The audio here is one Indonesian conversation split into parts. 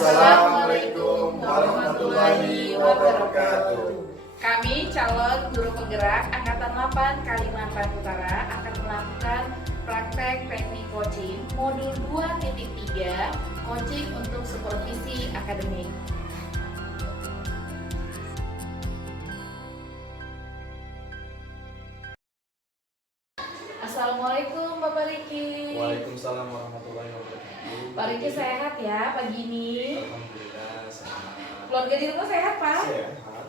Assalamualaikum warahmatullahi wabarakatuh. Kami calon guru penggerak Angkatan 8 Kalimantan Utara akan melakukan praktek teknik coaching modul 2.3 coaching untuk supervisi akademik. Assalamualaikum Bapak Riki. Waalaikumsalam warahmatullahi wabarakatuh. Pak Riki sehat ya pagi ini? Alhamdulillah sehat. Keluarga di rumah sehat Pak? Sehat.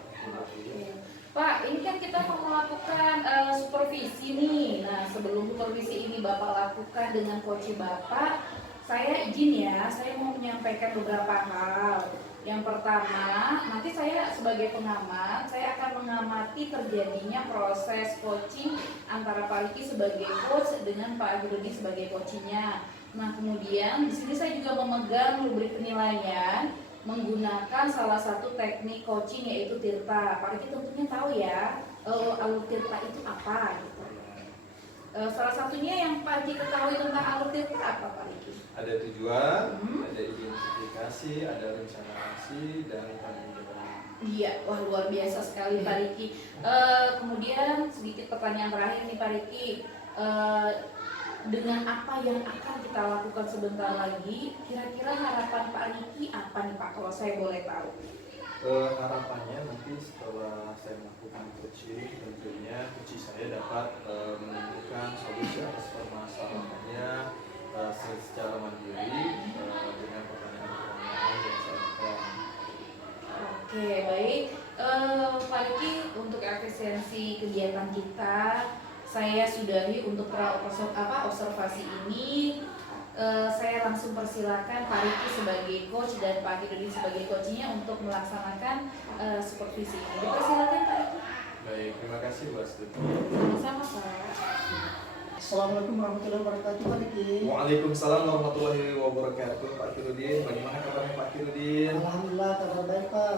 Pak, ini kan kita mau melakukan supervisi nih. Nah, sebelum supervisi ini Bapak lakukan dengan coach Bapak, saya izin ya, saya mau menyampaikan beberapa hal. Yang pertama, nanti saya sebagai pengamat, saya akan mengamati terjadinya proses coaching antara Pak Riki sebagai coach dengan Pak Agirudi sebagai coachnya. Nah, kemudian di sini saya juga memegang rubrik penilaian menggunakan salah satu teknik coaching yaitu Tirta. Pak Riki tentunya tahu ya, alur Tirta itu apa gitu. Salah satunya yang Pak Riki ketahui tentang alur Tirta apa Pak Riki? Ada tujuan, ada identifikasi, ada rencana aksi, dan peninjauan. Iya, wah luar biasa sekali Pak Riki. Kemudian sedikit pertanyaan terakhir nih Pak Riki. Dengan apa yang akan kita lakukan sebentar lagi, kira-kira harapan Pak Riki apa nih Pak kalau saya boleh tahu? Harapannya nanti setelah saya melakukan coaching, tentunya coach saya dapat menemukan solusi atas permasalahannya secara mandiri dengan pertanyaan-pertanyaan yang saya berikan. Oke, baik. Pak Riki, untuk efisiensi kegiatan kita, saya sudahi untuk observasi ini. Saya langsung persilakan Pak Riki sebagai coach dan Pak Agirudi sebagai coachnya untuk melaksanakan supervisi ini. Dipersilakan Pak Riki. Baik, terima kasih Bu Astuti. Sama-sama Pak. Assalamualaikum warahmatullahi wabarakatuh Pak Riki. Waalaikumsalam warahmatullahi wabarakatuh. Pak Kirudin, bagaimana kabarnya Pak Kirudin? Alhamdulillah kabar baik Pak.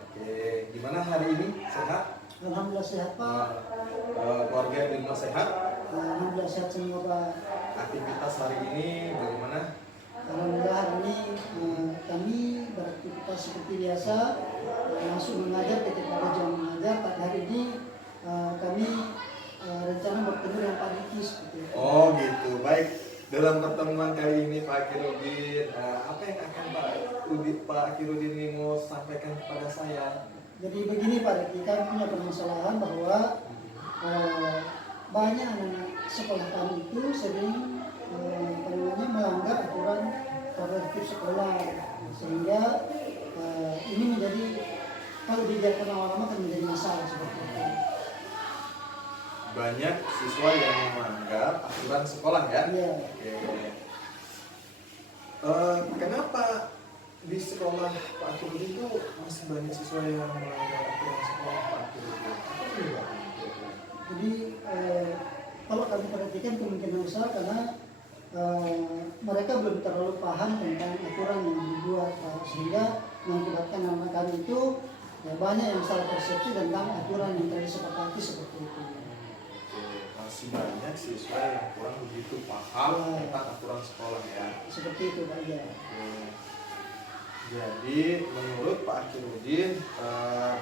Oke, gimana hari ini? Sehat? Alhamdulillah sehat Pak. Keluarga di rumah sehat? Alhamdulillah sehat semua Pak. Aktivitas hari ini bagaimana? Alhamdulillah hari ini kami beraktivitas seperti biasa, masuk mengajar ketika ada jam mengajar. Pada hari ini kami rencana bertemu dengan Pak Riki seperti itu. Oh gitu, baik. Dalam pertemuan kali ini Pak Kirudin, apa yang akan Pak Kirudin ini mau sampaikan kepada saya? Jadi begini Pak Riki, kami punya permasalahan bahwa banyak anak sekolah kami itu sering melanggar aturan kolektif sekolah, sehingga ini menjadi, kalau dibiarkan lama-lama akan menjadi masalah seperti itu. Banyak siswa yang melanggar aturan sekolah ya? Iya. Oke. Kenapa di sekolah Pak Kirudin itu masih banyak siswa yang melanggar aturan sekolah Pak Kirudin? Apa penyebabnya? Jadi kalau kami perhatikan kemungkinan besar karena mereka belum terlalu paham tentang aturan yang dibuat, sehingga mengakibatkan anak kami itu banyak yang salah persepsi tentang aturan yang telah disepakati seperti itu. Masih banyak siswa yang kurang begitu paham tentang aturan sekolah ya. Seperti itu Pak ya. Jadi menurut Pak Kirudin,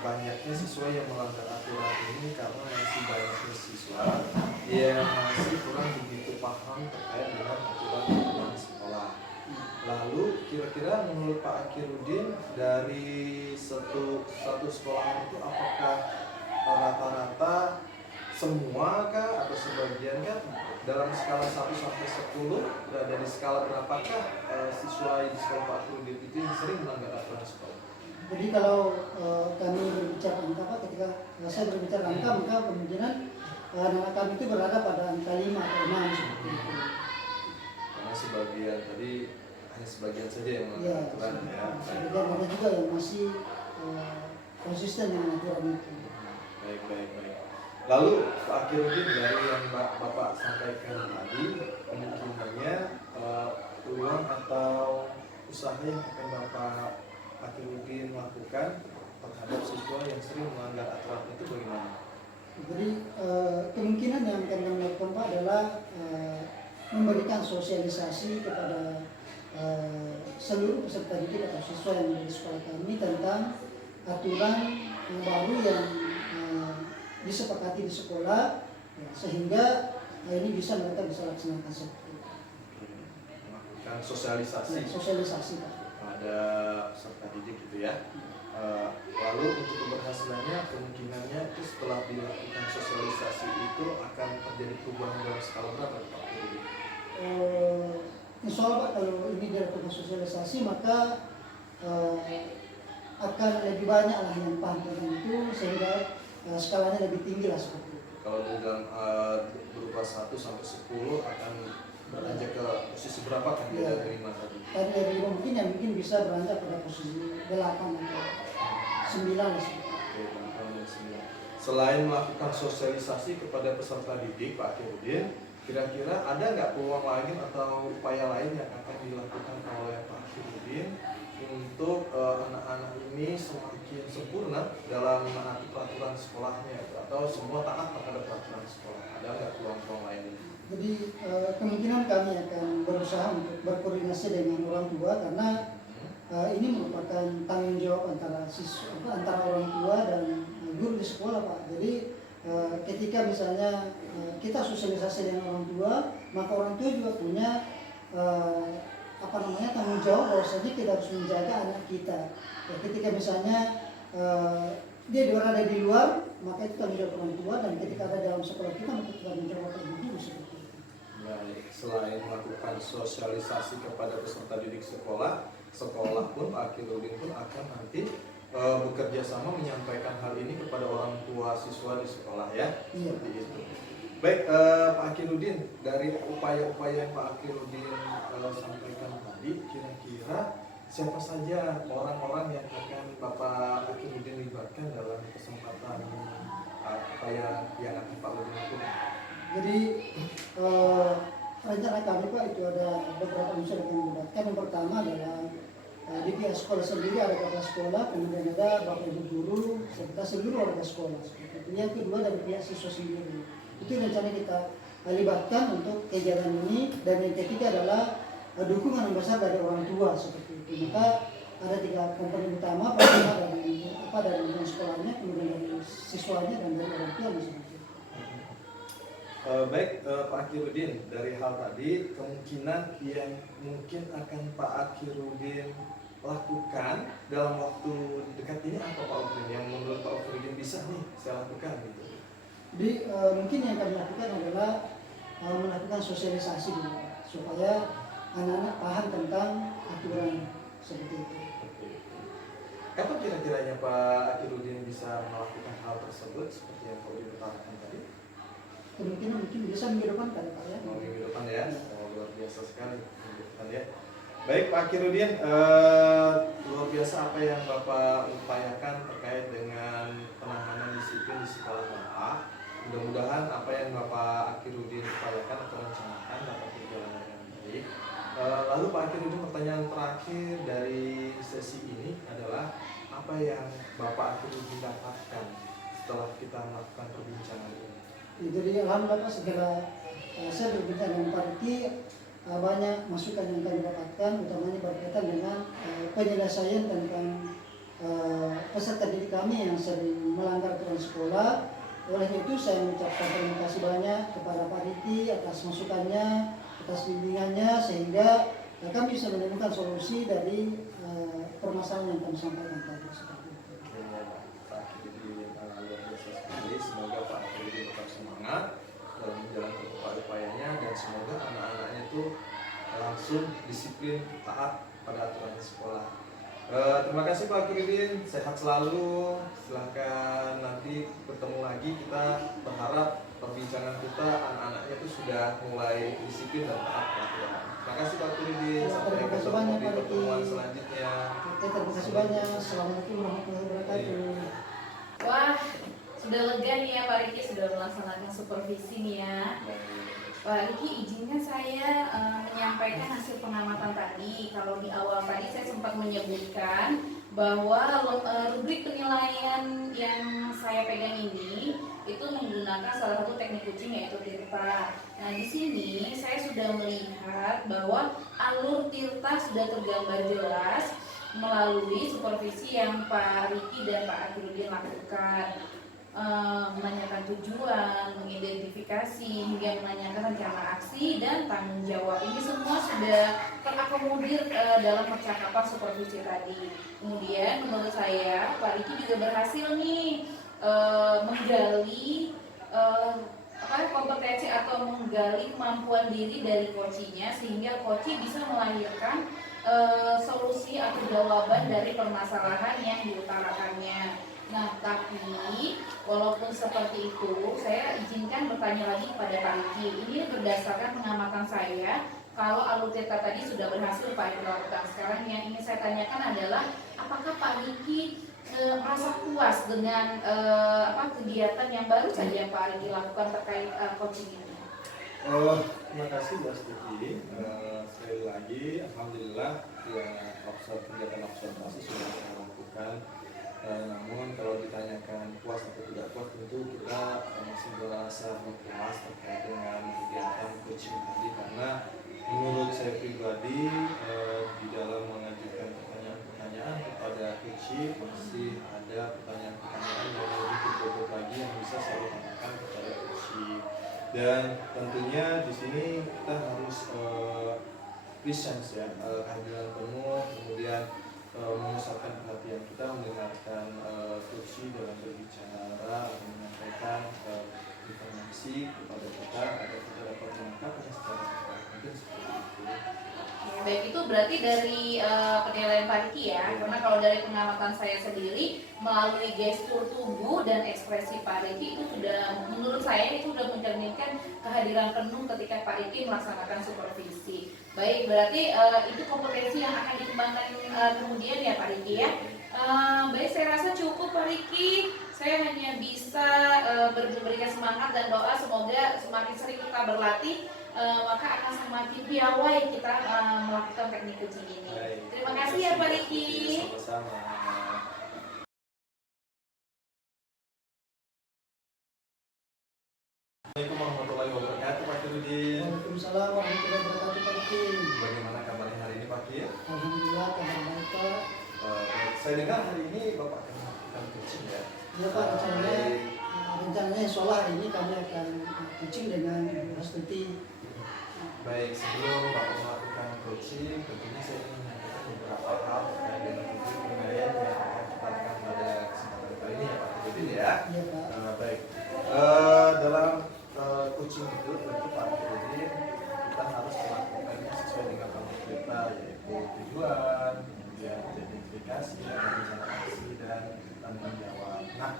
banyaknya siswa yang melanggar aturan ini karena masih banyaknya siswa yang masih kurang begitu paham terkait dengan aturan sekolah. Lalu kira-kira menurut Pak Kirudin, dari satu sekolah itu apakah rata-rata semua kah atau sebagian kah, dalam skala 1 sampai 10 berada di skala berapakah siswa di sekolah Pak Kirudin itu yang sering melanggar aturan sekolah? Jadi kalau kami berbicara angka Pak, ketika saya berbicara angka, maka kemungkinan anak kami itu berada pada angka 5 atau 6 seperti itu. Karena sebagian tadi hanya sebagian saja yang Ya, melanggar aturan ya. sebagian ada juga yang masih konsisten dengan aturan itu. Baik. Lalu Pak Kirudin, dari yang Bapak sampaikan tadi, kemungkinannya peluang atau usaha yang akan Pak Kirudin lakukan terhadap siswa yang sering melanggar aturan itu bagaimana? Jadi kemungkinan yang akan kami lakukan Pak adalah memberikan sosialisasi kepada seluruh peserta didik atau siswa yang ada di sekolah kami tentang aturan yang baru yang disepakati di sekolah, ya, sehingga ini mereka bisa laksanakan seperti itu. Melakukan sosialisasi. Ya, sosialisasi Pak. Pada peserta didik gitu ya. Lalu untuk keberhasilannya kemungkinannya itu setelah dilakukan sosialisasi itu akan terjadi perubahan dalam skala berapa Pak? Insya Allah Pak, kalau ini dilakukan sosialisasi maka akan lebih banyak lah yang paham tentang itu, sehingga skalanya lebih tinggi lah seperti itu. Kalau dalam berupa 1 sampai 10 akan beranjak ke posisi berapa kan Ya. dari 5 tadi? Tadi dari mungkin yang mungkin bisa beranjak pada posisi 8 atau 9 lah seperti itu. Oke, 8 dan 9. Selain melakukan sosialisasi kepada peserta didik Pak Akhirudin, kira-kira ada nggak peluang lain atau upaya lain yang akan dilakukan oleh Pak Akhirudin untuk anak-anak ini semakin sempurna dalam menaati peraturan sekolahnya atau semua taat terhadap peraturan sekolah? Ada nggak peluang-peluang lain? Jadi kemungkinan kami akan berusaha untuk berkoordinasi dengan orang tua, karena ini merupakan tanggung jawab antara antara orang tua dan guru di sekolah Pak. Jadi ketika misalnya kita sosialisasi dengan orang tua, maka orang tua juga punya tanggung jawab bahwasanya kita harus menjaga anak kita. Ya, ketika misalnya dia berada di luar, maka itu tanggung jawab orang tua, dan ketika ada dalam sekolah kita, maka kita tanggung jawab guru seperti itu. Baik, selain melakukan sosialisasi kepada peserta didik sekolah pun Pak Akhirudin pun akan nanti bekerja sama menyampaikan hal ini kepada orang tua siswa di sekolah ya. Iya. Seperti itu. Baik, Pak Akhirudin, dari upaya-upaya yang Pak Akhirudin sampaikan tadi, kira-kira siapa saja orang-orang yang akan Bapak Akhirudin libatkan dalam kesempatan apa yang akan Pak Akhirudin lakukan? Jadi rencana kami Pak itu ada beberapa unsur yang melibatkan. Yang pertama adalah di pihak sekolah sendiri ada kepala sekolah, kemudian ada bapak ibu guru serta seluruh warga sekolah. Yang kedua dari pihak siswa sendiri. Itu rencana kita libatkan untuk kegiatan ini. Dan yang ketiga adalah dukungan yang besar dari orang tua seperti itu. Maka ada 3 komponen utama, pertama dari lingkungan sekolahnya, kemudian dari siswanya, dan dari orang tua seperti itu. Baik, Pak Akhirudin, dari hal tadi kemungkinan yang mungkin akan Pak Akhirudin lakukan dalam waktu dekat ini apa Pak Akhirudin yang menurut Pak Akhirudin bisa nih saya lakukan gitu? Jadi mungkin yang kami lakukan adalah melakukan sosialisasi dulu, supaya anak-anak paham tentang aturan seperti itu. Kapan kira-kiranya Pak Akhirudin bisa melakukan hal tersebut seperti yang Pak Udin utarakan tadi? Kemungkinan mungkin bisa minggu depan kan Pak ya? Minggu depan ya, luar biasa sekali minggu depan ya. Baik Pak Akhirudin, luar biasa apa yang Bapak upayakan terkait dengan penanganan disiplin di sekolah Bapak. Mudah-mudahan apa yang Bapak Akhirudin upayakan atau rencanakan dapat berjalan dengan baik. Lalu Pak Akhirudin, pertanyaan terakhir dari sesi ini adalah apa yang Bapak Akhirudin dapatkan setelah kita melakukan perbincangan ini? Jadi alhamdulillah Pak, setelah saya berbincang dengan Pak Riki, banyak masukan yang kami dapatkan, utamanya berkaitan dengan penyelesaian tentang peserta didik kami yang sering melanggar aturan sekolah. Oleh itu saya mengucapkan terima kasih banyak kepada Pak Riki atas masukannya, atas bimbingannya, sehingga kami bisa menemukan solusi dari permasalahan yang kami sampaikan tadi. Seperti itu. Pak Akhirudin luar biasa sekali. Semoga Pak Akhirudin tetap semangat dalam menjalankan upaya-upayanya, dan semoga anak-anaknya itu langsung disiplin taat pada aturan sekolah. Terima kasih Pak Akhirudin, sehat selalu. Silahkan nanti bertemu lagi. Kita berharap perbincangan kita anak-anaknya itu sudah mulai disiplin dan taat peraturan. Terima kasih Pak Akhirudin. Sampai ketemu di pertemuan selanjutnya. Oke, terima kasih banyak. Assalamualaikum warahmatullahi wabarakatuh. Wah, sudah lega nih ya Pak Riki, sudah melaksanakan supervisi nih ya. Pak Riki, izinkan saya menyampaikan hasil pengamatan tadi. Kalau di awal tadi saya sempat menyebutkan bahwa rubrik penilaian yang saya pegang ini itu menggunakan menggunakan salah satu teknik kucing yaitu tirta. Nah, di sini saya sudah melihat bahwa alur tirta sudah tergambar jelas melalui supervisi yang Pak Riki dan Pak Akhiruddin lakukan. Menanyakan tujuan, mengidentifikasi, hingga menanyakan rencana aksi dan tanggung jawab. Ini semua sudah terakomodir dalam percakapan supervisi tadi. Kemudian menurut saya Pak Riki juga berhasil nih menggali kompetensi atau menggali kemampuan diri dari coachnya, sehingga coach bisa melahirkan solusi atau jawaban dari permasalahan yang diutarakannya. Nah, tapi walaupun seperti itu, saya izinkan bertanya lagi kepada Pak Riki. Ini berdasarkan pengamatan saya, kalau alur tirta tadi sudah berhasil Pak Riki lakukan. Sekarang yang ingin saya tanyakan adalah, apakah Pak Riki merasa puas dengan kegiatan yang baru saja Pak Riki lakukan terkait coaching ini? Terima kasih Bu Astuti. Sekali lagi, alhamdulillah ya, kegiatan observasi sudah kita lakukan. Namun kalau ditanyakan puas atau tidak puas, tentu kita masih merasa puas terkait dengan kegiatan coaching tadi, karena menurut saya pribadi di dalam mengajukan pertanyaan-pertanyaan kepada coaching masih ada pertanyaan-pertanyaan yang lebih berbobot lagi yang bisa saya tanyakan kepada coaching. Dan tentunya di sini kita harus presence ya, kehadiran penuh, kemudian memusatkan perhatian kita, mendengarkan kursi dalam berbicara, menyampaikan informasi kepada kita agar kita dapat menangkapnya secara tepat. Mungkin seperti itu. Baik, itu berarti dari penilaian Pak Riki ya, karena kalau dari pengamatan saya sendiri melalui gestur tubuh dan ekspresi Pak Riki itu sudah, menurut saya itu sudah mencerminkan kehadiran penuh ketika Pak Riki melaksanakan supervisi. Baik, berarti itu kompetensi yang akan dikembangkan kemudian ya Pak Riki ya. Baik, saya rasa cukup Pak Riki. Saya hanya bisa memberikan semangat dan doa semoga semakin sering kita berlatih, maka akan semakin piawai kita melakukan teknik coaching ini. Baik. Terima kasih ya Pak Riki. Sama-sama. Assalamualaikum warahmatullahi wabarakatuh, Pak Akhiruddin. Waalaikumsalam warahmatullahi wabarakatuh Pak Riki. Bagaimana kabarnya hari ini Pak Kir? Alhamdulillah kabar baik Pak. Saya dengar hari ini Bapak akan melakukan coaching ya? Iya Pak, rencananya insya Allah hari ini kami akan coaching dengan Ibu Astuti. Baik, sebelum Bapak melakukan coaching, tentunya saya ingin menyampaikan beberapa hal terkait dengan tujuan penilaian yang akan kita lakukan pada kesempatan kali ini ya Pak Akhiruddin ya. Iya Pak. Baik, dalam coaching itu tentu Pak Akhiruddin kita harus melakukannya sesuai dengan alur kita, yaitu tujuan, kemudian identifikasi, rencana aksi, dan tanggung jawab. Nah,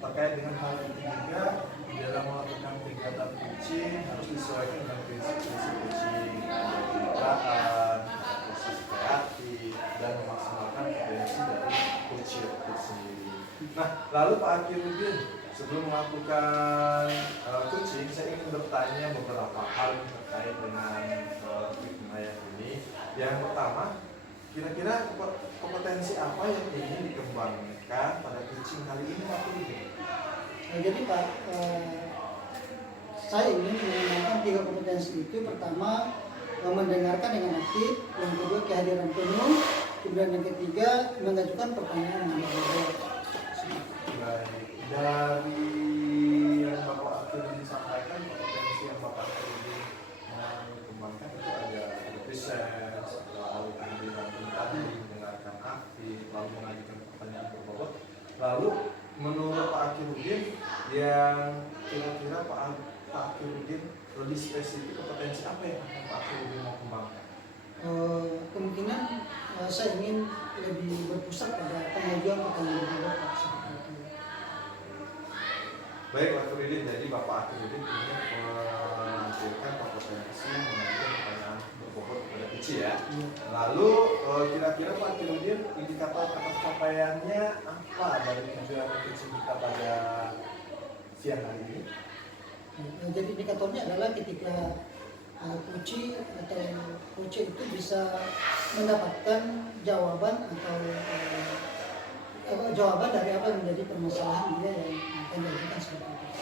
terkait dengan hal itu juga di dalam melakukan kegiatan coaching harus disesuaikan dengan prinsip-prinsip coaching, kemitraan, proses kreatif, dan memaksimalkan potensi dari coaching itu sendiri. Nah, lalu Pak Akhiruddin, sebelum melakukan coaching, saya ingin bertanya beberapa hal terkait dengan penilaian ini. Yang pertama, kira-kira kompetensi apa yang ingin dikembangkan pada coaching kali ini Pak Akhiruddin? Jadi Pak, saya ingin mengembangkan 3 kompetensi itu. Pertama, mendengarkan dengan aktif. Yang kedua, kehadiran penuh. Kemudian yang ketiga, mengajukan pertanyaan yang berbobot. Baik, dari yang Bapak Akhiruddin sampaikan, kompetensi yang Bapak Akhiruddin kembangkan itu ada presence, lalu kehadiran penuh tadi, mendengarkan aktif, lalu mengajukan pertanyaan berbobot. Lalu menurut Pak Akhiruddin, yang kira-kira Pak Akhiruddin lebih spesifik kompetensi apa yang akan Pak Akhiruddin mau kembangkan? Kemungkinan saya ingin lebih berpusat pada pengajuan pertanyaan berbobot Pak. Seperti itu. Baik Pak Akhiruddin, jadi Bapak Akhiruddin ingin menampilkan kompetensi mengajukan pertanyaan berbobot kepada Cici ya. Lalu kira-kira Pak Akhiruddin indikator capaiannya apa dari tujuan Cici kita pada siang hari ini? Jadi indikatornya adalah ketika coach atau coach itu bisa mendapatkan jawaban atau jawaban dari apa yang menjadi permasalahan dia yang akan diajukan seperti itu.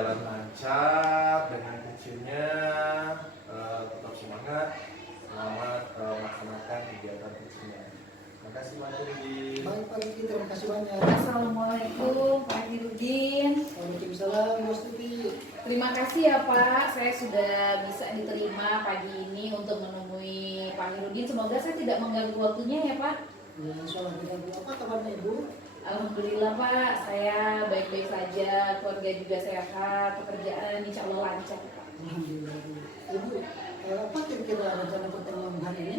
berjalan lancar dengan kecilnya, tetap semangat, selamat melaksanakan kegiatan kecilnya. Terima kasih Pak Kirudin. Baik Pak Diki, terima kasih banyak. Assalamualaikum Pak Hirudin. Waalaikumsalam Bos Tuti. Terima kasih ya Pak, saya sudah bisa diterima pagi ini untuk menemui Pak Hirudin. Semoga saya tidak mengganggu waktunya ya Pak. Ya, insyaallah tidak. Apa kabarnya Ibu? Alhamdulillah Pak, saya baik-baik saja, keluarga juga sehat, pekerjaan insya Allah lancar Pak. Alhamdulillah. Ibu, apa kira-kira rencana pertemuan hari ini?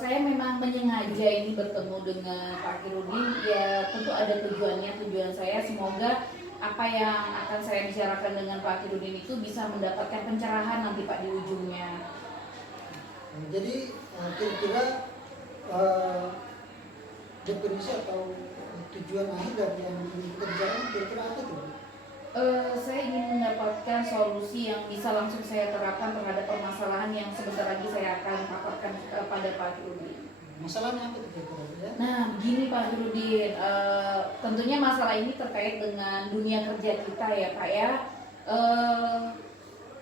Saya memang menyengaja ini bertemu dengan Pak Kirudin, ya tentu ada tujuannya. Tujuan saya semoga apa yang akan saya bicarakan dengan Pak Kirudin itu bisa mendapatkan pencerahan nanti Pak di ujungnya. Jadi kira-kira definisi atau tujuan akhir dari yang ingin kita bicarakan kira-kira apa tuh? Saya ingin mendapatkan solusi yang bisa langsung saya terapkan terhadap permasalahan yang sebentar lagi saya akan paparkan kepada Pak Kirudin. Masalahnya apa tuh kira-kira ya? Nah, begini Pak Kirudin, tentunya masalah ini terkait dengan dunia kerja kita ya Pak ya.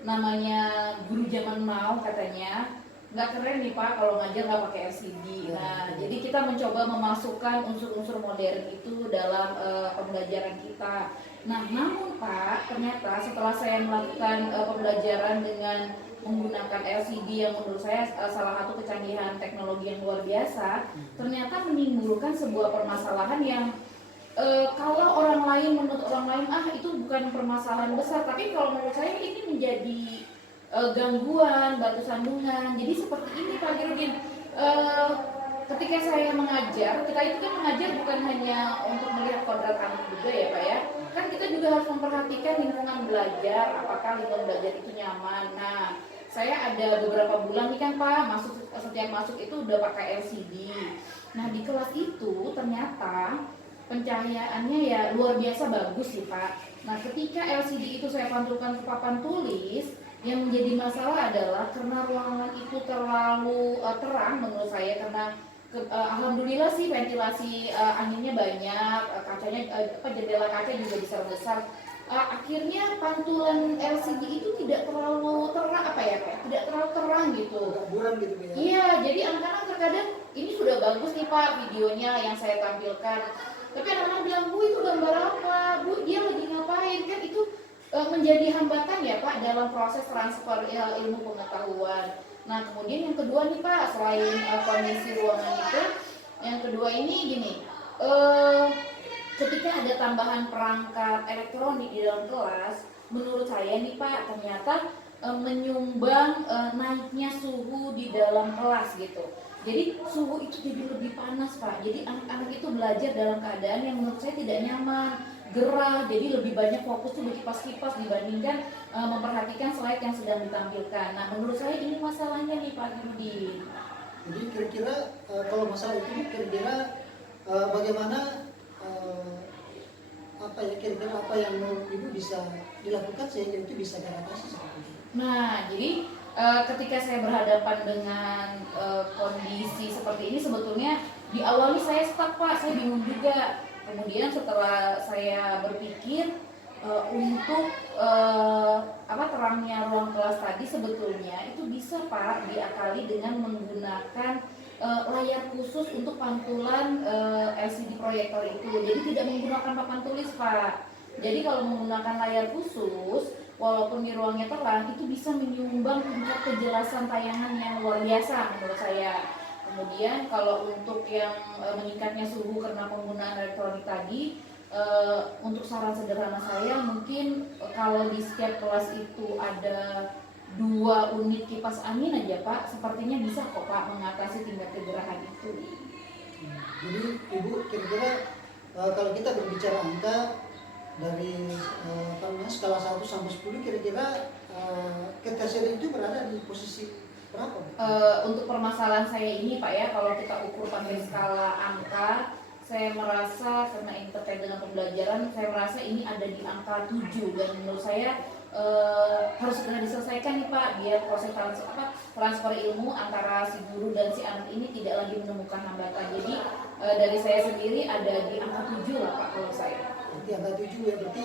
Namanya guru zaman now katanya, nggak keren nih Pak kalau ngajar nggak pakai LCD. Nah, jadi kita mencoba memasukkan unsur-unsur modern itu dalam pembelajaran kita. Nah, namun Pak, ternyata setelah saya melakukan pembelajaran dengan menggunakan LCD yang menurut saya salah satu kecanggihan teknologi yang luar biasa, ternyata menimbulkan sebuah permasalahan yang kalau orang lain, menurut orang lain itu bukan permasalahan besar, tapi kalau menurut saya ini menjadi gangguan, batu sandungan. Jadi seperti ini Pak Kirudin, ketika saya mengajar, kita itu kan mengajar bukan hanya untuk melihat kodrat anak juga ya Pak ya, kan kita juga harus memperhatikan lingkungan belajar, apakah lingkungan belajar itu nyaman. Nah, saya ada beberapa bulan nih kan Pak, setiap masuk itu udah pakai LCD. Nah, di kelas itu ternyata pencahayaannya ya luar biasa bagus sih Pak. Nah, ketika LCD itu saya pantulkan ke papan tulis, yang menjadi masalah adalah karena ruangan itu terlalu terang menurut saya, karena alhamdulillah sih ventilasi anginnya banyak, kacanya jendela kaca juga besar-besar. Akhirnya pantulan LCD itu tidak terlalu terang tidak terlalu terang gitu. Buram gitu ya? Iya, jadi anak-anak terkadang ini sudah bagus nih Pak videonya yang saya tampilkan, tapi anak-anak bilang, Bu itu gambar apa? Bu dia lagi ngapain? Kan itu menjadi hambatan ya Pak dalam proses transfer ilmu pengetahuan. Nah kemudian yang kedua nih Pak, selain kondisi ruangan itu, yang kedua ini gini, ketika ada tambahan perangkat elektronik di dalam kelas, menurut saya nih Pak ternyata menyumbang naiknya suhu di dalam kelas gitu. Jadi suhu itu jadi lebih panas Pak. Jadi anak-anak itu belajar dalam keadaan yang menurut saya tidak nyaman, gerah, jadi lebih banyak fokus tuh berkipas-kipas dibandingkan memperhatikan slide yang sedang ditampilkan. Nah menurut saya ini masalahnya nih Pak Kirudin. Jadi kira-kira kalau masalah itu kira-kira bagaimana kira-kira apa yang menurut Ibu bisa dilakukan sehingga itu bisa diatasi seperti itu? Nah jadi ketika saya berhadapan dengan kondisi seperti ini, sebetulnya di awalnya saya stuck Pak, saya bingung juga. Kemudian setelah saya berpikir untuk terangnya ruang kelas tadi sebetulnya itu bisa Pak diakali dengan menggunakan layar khusus untuk pantulan LCD proyektor itu. Jadi tidak menggunakan papan tulis Pak. Jadi kalau menggunakan layar khusus, walaupun di ruangnya terang, itu bisa menyumbang tingkat kejelasan tayangan yang luar biasa menurut saya. Kemudian kalau untuk yang meningkatnya suhu karena penggunaan elektronik tadi, untuk saran sederhana saya mungkin kalau di setiap kelas itu ada 2 unit kipas angin aja Pak, sepertinya bisa kok Pak mengatasi tingkat kegerahan itu. Jadi Ibu kira-kira kalau kita berbicara angka dari skala 1 sampai 10 kira-kira ketersiapaan itu berada di posisi berapa? Untuk permasalahan saya ini Pak ya, kalau kita ukur pakai skala angka, saya merasa karena ini terkait dengan pembelajaran, saya merasa ini ada di angka 7, dan menurut saya harus segera diselesaikan nih Pak, biar proses transfer ilmu antara si guru dan si anak ini tidak lagi menemukan hambatan. Jadi dari saya sendiri ada di angka 7 lah Pak kalau saya. Berarti angka 7 ya, berarti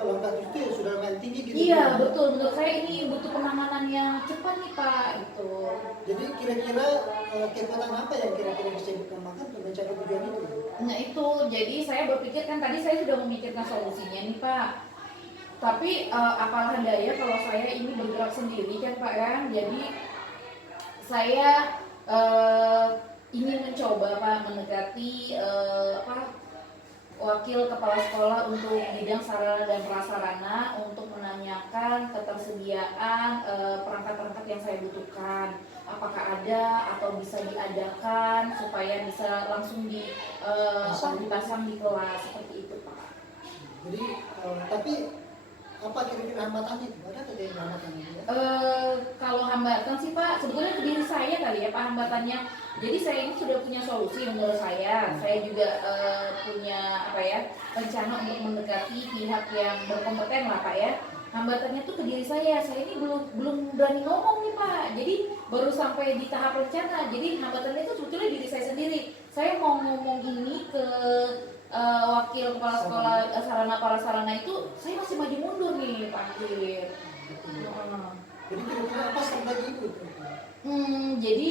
kalau angka 7 itu ya sudah lumayan tinggi gitu. Iya ya. betul, menurut saya ini butuh penanganan yang cepat nih Pak gitu. Jadi kira-kira kekuatan apa yang kira-kira bisa dikembangkan untuk mencapai tujuan itu? Nah itu, jadi saya berpikir kan tadi saya sudah memikirkan solusinya nih Pak. Tapi apalah daya kalau saya ini bergerak sendiri kan Pak kan, jadi saya ingin mencoba Pak mendekati wakil kepala sekolah untuk bidang sarana dan prasarana untuk menanyakan ketersediaan perangkat-perangkat yang saya butuhkan, apakah ada atau bisa diadakan supaya bisa langsung dipasang di kelas seperti itu Pak. Jadi tapi apa kira-kira hambatannya itu? Ada nggak kira-kira hambatannya? Ya? Kalau hambatan sih Pak, sebetulnya ke diri saya kali ya Pak hambatannya. Jadi saya ini sudah punya solusi menurut saya. Saya juga punya rencana untuk mendekati pihak yang berkompeten lah Pak ya. Hambatannya tuh ke diri saya ini belum berani ngomong nih Pak. Jadi baru sampai di tahap rencana. Jadi hambatannya itu sebetulnya diri saya sendiri. Saya mau ngomong ini ke wakil kepala sekolah sarana prasarana itu, saya masih maju mundur nih Pak Akir. Jadi kira-kira apa strategi itu? Jadi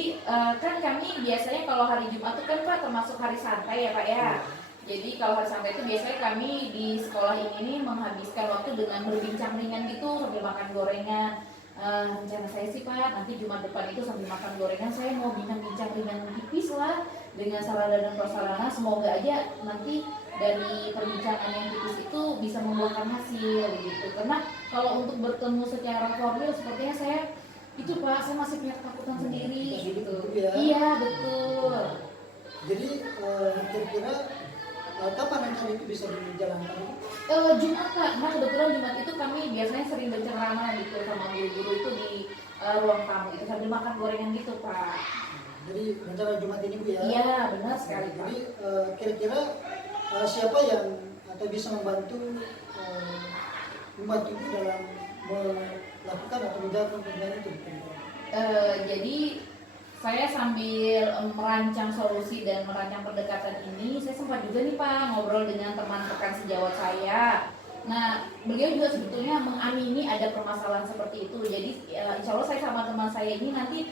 kan kami biasanya kalau hari Jumat itu kan Pak termasuk hari santai ya Pak ya. Jadi kalau hari santai itu biasanya kami di sekolah ini nih menghabiskan waktu dengan berbincang ringan gitu sambil makan gorengan. Rencana saya sih Pak, nanti Jumat depan itu sambil makan gorengan saya mau bincang-bincang ringan tipis lah dengan sarana dan prasarana. Semoga aja nanti dari perbincangan yang tipis itu bisa membuahkan hasil gitu. Karena kalau untuk bertemu secara formal sepertinya saya itu Pak, saya masih punya ketakutan sendiri gitu. Ya. Iya betul. Jadi kira-kira kapan rencana itu bisa dijalankan? Jumat Pak, nah kebetulan Jumat itu kami biasanya sering berceramah gitu sama guru-guru itu di ruang tamu itu sambil makan gorengan gitu Pak. Jadi rencana Jumat ini Bu ya? Iya benar sekali Pak. Jadi kira-kira siapa yang atau bisa membantu Ibu dalam melakukan atau menjawab pertanyaan itu? Jadi saya sambil merancang solusi dan merancang pendekatan ini, saya sempat juga nih Pak ngobrol dengan teman rekan sejawat saya. Nah, beliau juga sebetulnya mengamini ada permasalahan seperti itu. Jadi insya Allah saya sama teman saya ini nanti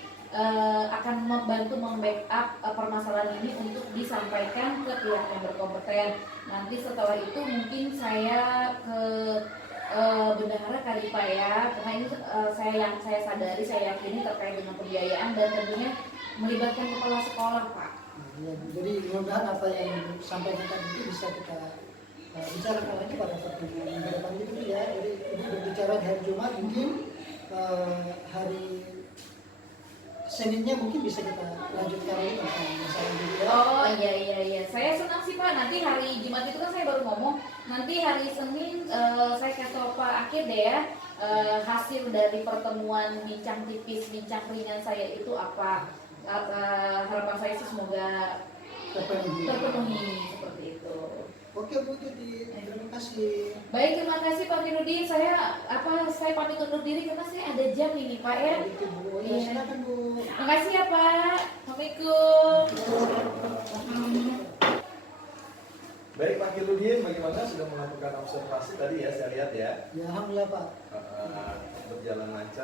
akan membantu membackup permasalahan ini untuk disampaikan ke pihak yang berkompeten. Nanti setelah itu mungkin saya ke bendahara kali Pak ya, karena ini saya sadari, saya yakini terkait dengan pembiayaan dan tentunya melibatkan kepala sekolah Pak. Ya, jadi mudah-mudahan apa yang disampaikan tadi itu bisa kita bicarakan lagi pada pertemuan yang depan itu ya. Jadi Ibu berbicara di hari Jumat, mungkin hari Seninnya mungkin bisa kita lanjutkan lagi tentang masalah ini ya. Oh iya, saya senang sih Pak. Nanti hari Jumat itu kan saya baru ngomong. Nanti hari Senin saya kasih tahu Pak Akir deh ya hasil dari pertemuan bincang tipis, bincang ringan saya itu apa. Harapan saya sih semoga terpenuhi seperti itu. Oke Bu, jadi terima kasih. Baik, terima kasih Pak Firudin. Saya pamit undur diri karena saya ada jam ini Pak ya. Itu Bu, ya silakan Bu. Makasih ya Pak. Assalamualaikum. Baik Pak Kirudin, bagaimana sudah melakukan observasi tadi ya, saya lihat ya. Ya alhamdulillah Pak. Berjalan lancar.